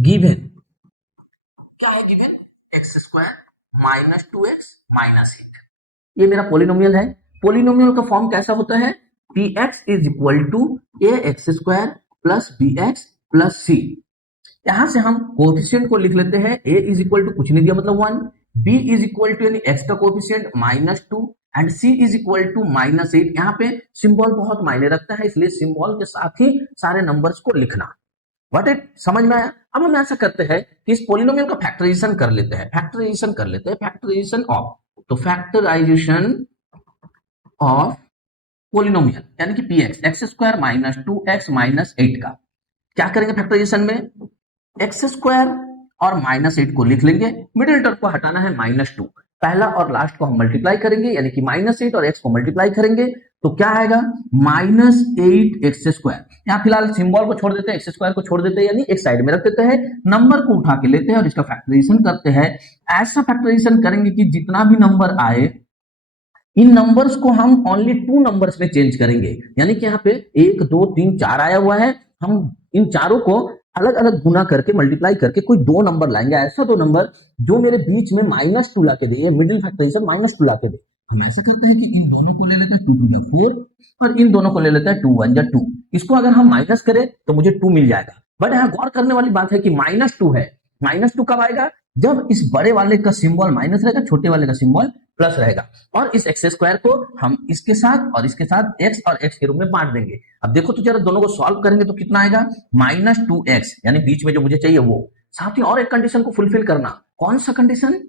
Given क्या है? Given x square minus 2x minus 8। ये मेरा पोलिनोमियल है। पोलिनोमियल का फॉर्म कैसा होता है? P X is equal to A X square plus B X plus C. यहां से हम कोएफिशिएंट को लिख लेते हैं। ए इज इक्वल टू कुछ नहीं दिया मतलब 1, बी इज इक्वल टू यानी एक्स का coefficient -2 and C is equal to -8। यहाँ पे सिंबल बहुत मायने रखता है, इसलिए सिंबल के साथ ही सारे नंबर्स को लिखना। व्हाट इट समझ में आया? अब हम ऐसा करते हैं कि इस पोलिनोमियल का फैक्टराइजेशन कर लेते हैं। फैक्टराइजेशन ऑफ, तो फैक्टराइजेशन ऑफ पोलिनोमियल यानी कि P x x square minus 2x minus 8 का क्या करेंगे? फैक्टराइजेशन में एक्स स्क्वायर और -8 को लिख लेंगे, मिडिल टर्म को हटाना है -2, पहला और लास्ट को हम मल्टीप्लाई करेंगे यानी कि -8 और x को मल्टीप्लाई करेंगे तो क्या आएगा? -8x²। यहाँ फिलहाल सिंबल को छोड़ देते हैं, x² को छोड़ देते हैं यानी एक साइड में रख देते हैं, नंबर को उठा के लेते हैं और इसका फैक्टराइजेशन करते हैं। ऐसा फैक्टराइजेशन करेंगे कि जितना भी नंबर आए इन नंबर्स को हम ओनली 2 नंबर्स में चेंज करेंगे, यानी कि यहाँ पे 1 2 3 4 आया हुआ है, हम इन चारों को अलग अलग गुना करके मल्टीप्लाई करके कोई 2 नंबर लाएंगे, ऐसा 2 नंबर जो मेरे बीच में -2 ला के दे, ये मिडिल फैक्टराइजेशन -2 ला के दे। हम ऐसा करते हैं कि इन दोनों को ले लेते हैं 2 2 जा 4 और इन दोनों को ले लेते हैं 2 1 जा 2। इसको अगर हम माइनस करें तो मुझे 2 मिल जाएगा। बट यहाँ गौर करने वाली बात है कि -2 है, -2 कब आएगा? जब इस बड़े वाले का सिंबल माइनस रहेगा, छोटे वाले का सिंबल प्लस रहेगा। और इस एक्स स्क्वायर को हम इसके साथ और इसके साथ एक्स और एक्स के रूप में बांट देंगे। अब देखो तो जरा दोनों को सॉल्व करेंगे तो कितना आएगा? -2x यानी बीच में जो मुझे चाहिए वो। साथ ही और एक कंडीशन को फुलफिल करना। कौन सा कंडीशन?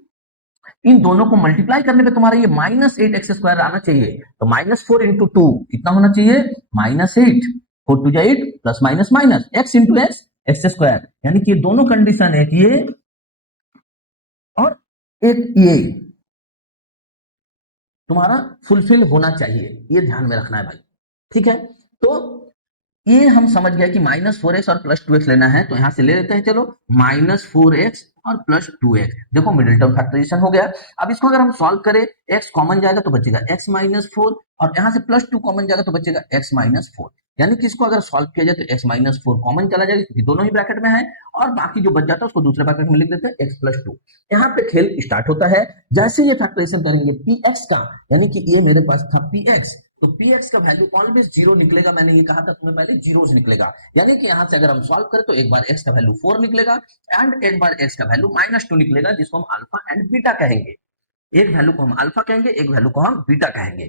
इन दोनों को मल्टीप्लाई करने पे तुम्हारा ये -8x² आना चाहिए। तो -4 इंटू 2 कितना होना चाहिए? -8, 4 2 जा 8 plus minus minus x into x x²। यानी कि दोनों कंडीशन है कि ये और एक ये तुम्हारा फुलफिल होना चाहिए, ये ध्यान में रखना है भाई। ठीक है, तो ये हम समझ गए कि -4x और +2x लेना है, तो यहां से ले लेते हैं। चलो -4x और +2x, देखो मिडिल टर्म फैक्टराइजेशन हो गया। अब इसको अगर हम सॉल्व करें, x कॉमन जाएगा तो बचेगा x -4 और यहां से +2 कॉमन जाएगा तो बचेगा x -4। यानी कि इसको अगर सॉल्व किया जाए तो x -4 कॉमन चला जाएगा क्योंकि दोनों ही ब्रैकेट में है, और बाकी जो बच जाता है उसको दूसरे ब्रैकेट में लिख देते हैं x +2। यहाँ पे खेल स्टार्ट होता है। जैसे ये फैक्टराइजेशन करेंगे px का, यानी कि ये मेरे पास था px, तो px का वैल्यू ऑलवेज 0 निकलेगा। मैंने ये कहा था तुम्हें पहले, जीरोस निकलेगा। यानी कि यहां से अगर हम सॉल्व करें तो एक बार x का वैल्यू 4 निकलेगा एंड एक बार x का वैल्यू -2 निकलेगा, जिसको हम अल्फा एंड बीटा कहेंगे। एक वैल्यू को हम अल्फा कहेंगे, एक वैल्यू को हम बीटा कहेंगे।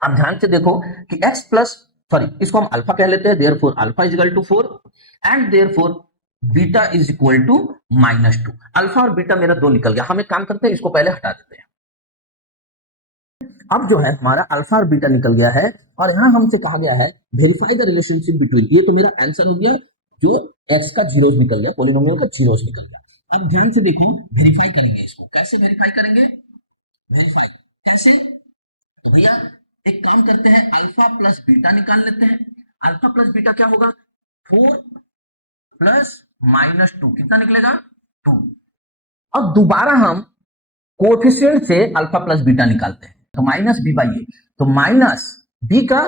अब ध्यान से देखो कि इसको हम अल्फा कह लेते हैं, therefore alpha is equal to 4 and therefore beta is equal to -2। Alpha और बीटा मेरा 2 निकल गया। हम एक काम करते हैं, इसको पहले हटा देते हैं। अब जो है हमारा अल्फा और बीटा निकल गया है, और यहां हमसे कहा गया है वेरीफाई द रिलेशनशिप बिटवीन। ये तो मेरा आंसर हो गया, जो x का जीरोस निकल गया, पॉलिनोमियल का जीरोस निकल गया। अब ध्यान से देखो, वेरीफाई करेंगे इसको। कैसे वेरीफाई करेंगे? वेरीफाई कैसे? तो भैया एक काम करते हैं, अल्फा प्लस बीटा निकाल लेते हैं। अल्फा प्लस बीटा क्या होगा? 4 प्लस -2 कितना निकलेगा? 2। अब दोबारा हम कोएफिशिएंट से अल्फा प्लस बीटा निकालते हैं, तो -b/a, तो माइनस b का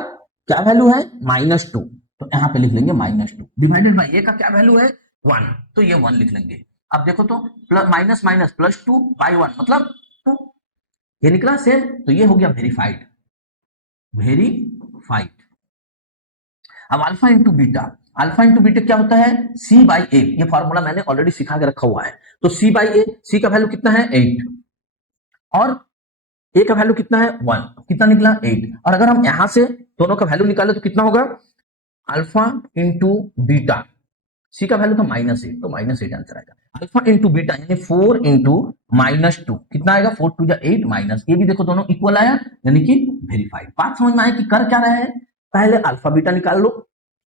क्या वैल्यू है? -2, तो यहां पे लिख लेंगे -2 डिवाइडेड बाय a का क्या वैल्यू है? 1, तो ये 1 लिख लेंगे। अब देखो तो माइनस माइनस +2 बाय 1 मतलब 2, ये निकला सेम, तो ये हो गया वेरीफाइड। अब अल्फा इंटू बीटा क्या होता है? c/a। ये फॉर्मूला मैंने ऑलरेडी सिखा के रखा हुआ है। तो c/a, c का वैल्यू कितना है? 8 और a का वैल्यू कितना है? 1, कितना निकला? 8। और अगर हम यहां से दोनों का वैल्यू निकाले तो कितना होगा? अल्फा इंटू बीटा, c का वैल्यू था -8, तो -8 आंसर आएगा। अल्फा इंटू बीटा यानी 4 इंटू -2 कितना आएगा? 4 2 जा 8 माइनस, ये भी देखो दोनों इक्वल आया, यानी कि वेरीफाइड। बात समझ में आया कि कर क्या रहे हैं? पहले अल्फा बीटा निकाल लो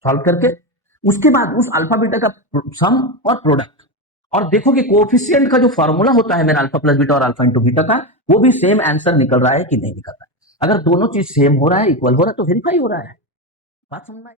सॉल्व करके, उसके बाद उस अल्फा बीटा का सम और प्रोडक्ट, और देखो कि कोएफिशिएंट का जो फॉर्मूला होता है मेरा अल्फा प्लस बीटा और अल्फा इंटू बीटा का, वो भी सेम आंसर निकल रहा है कि नहीं निकल रहा है। अगर दोनों चीज सेम हो रहा है, इक्वल हो रहा है, तो वेरीफाई हो रहा है। बात समझ में